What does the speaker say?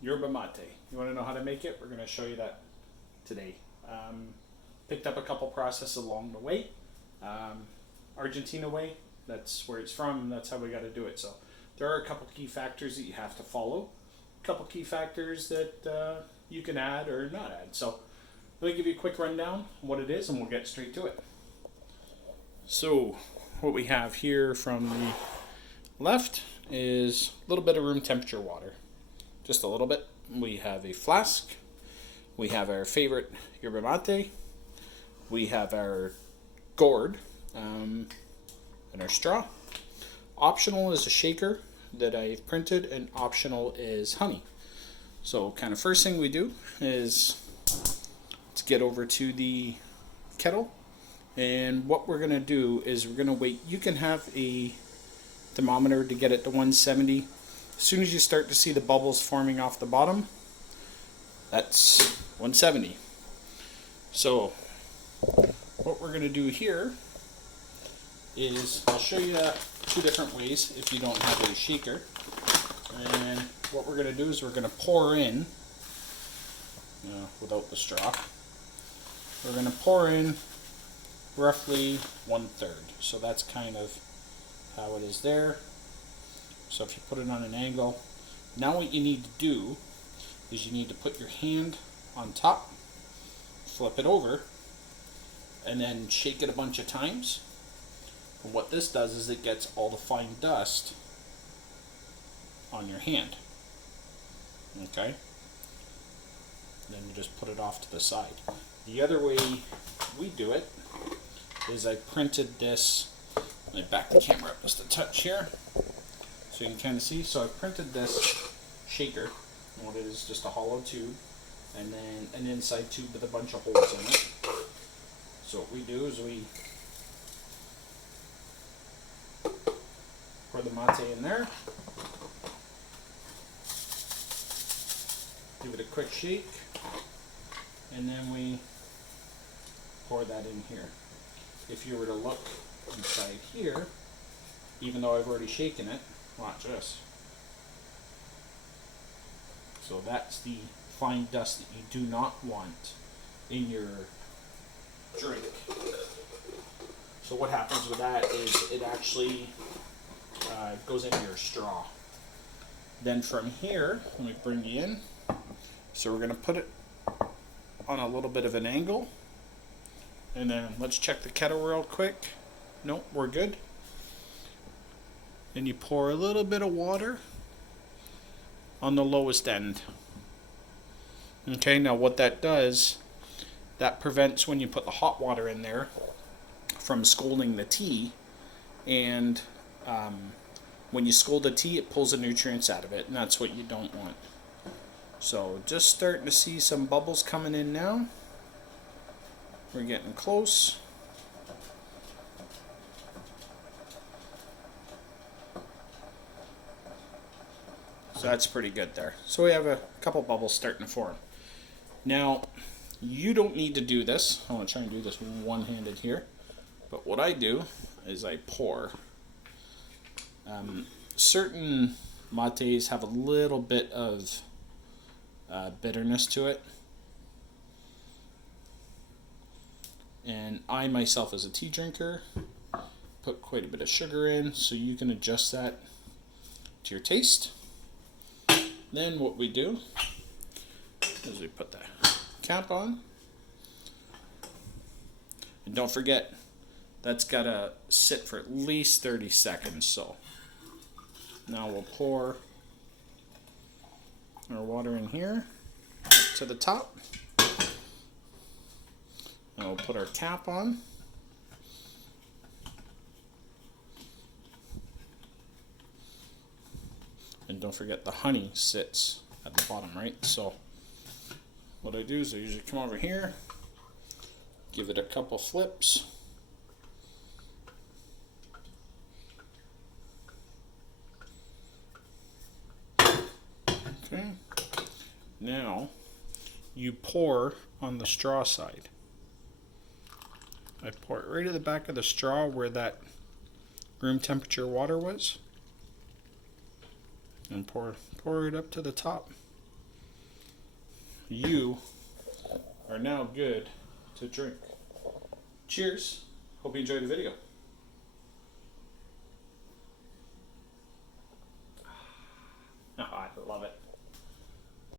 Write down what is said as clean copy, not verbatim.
Yerba Mate. You want to know how to make it? We're going to show you that today. Picked up a couple processes along the way. Argentina way, that's where it's from, that's how we got to do it. So there are a couple key factors that you have to follow. A couple key factors that you can add or not add. So let me give you a quick rundown on what it is and we'll get straight to it. So what we have here from the left is a little bit of room temperature water. Just a little bit. We have a flask. We have our favorite yerba mate. We have our gourd and our straw. Optional is a shaker that I've printed, and optional is honey. So kind of first thing we do is let's get over to the kettle, and what we're going to do is we're going to wait. You can have a thermometer to get it to 170. As soon as you start to see the bubbles forming off the bottom, that's 170. So what we're going to do here is I'll show you two different ways if you don't have a shaker. And what we're going to do is we're going to pour in, without the straw, we're going to pour in roughly 1/3. So that's kind of how it is there. So if you put it on an angle, now what you need to do is you need to put your hand on top, flip it over, and then shake it a bunch of times. And what this does is it gets all the fine dust on your hand. Okay? And then you just put it off to the side. The other way we do it is I printed this. Let me back the camera up just a touch here so you can kind of see. So I printed this shaker. And what it is, just a hollow tube, and then an inside tube with a bunch of holes in it. So what we do is we pour the mate in there, give it a quick shake, and then we pour that in here. If you were to look inside here, even though I've already shaken it, watch this. So that's the fine dust that you do not want in your drink. So what happens with that is it actually goes into your straw. Then from here, let me bring you in. So we're going to put it on a little bit of an angle. And then let's check the kettle real quick. Nope, we're good. And you pour a little bit of water on the lowest end. Okay, now what that does, that prevents when you put the hot water in there from scalding the tea, and when you scald the tea it pulls the nutrients out of it, and that's what you don't want. So just starting to see some bubbles coming in now. We're getting close. So that's pretty good there. So we have a couple bubbles starting to form. Now, you don't need to do this. I want to try and do this one-handed here. But what I do is I pour. Certain mates have a little bit of bitterness to it. And I myself, as a tea drinker, put quite a bit of sugar in, so you can adjust that to your taste. Then what we do is we put the cap on. And don't forget, that's got to sit for at least 30 seconds. So now we'll pour our water in here up to the top. And we'll put our cap on. And don't forget the honey sits at the bottom, right? So what I do is I usually come over here, give it a couple flips. Okay. Now you pour on the straw side. I pour it right at the back of the straw where that room temperature water was. And pour it up to the top. you are now good to drink. Cheers. Hope you enjoyed the video.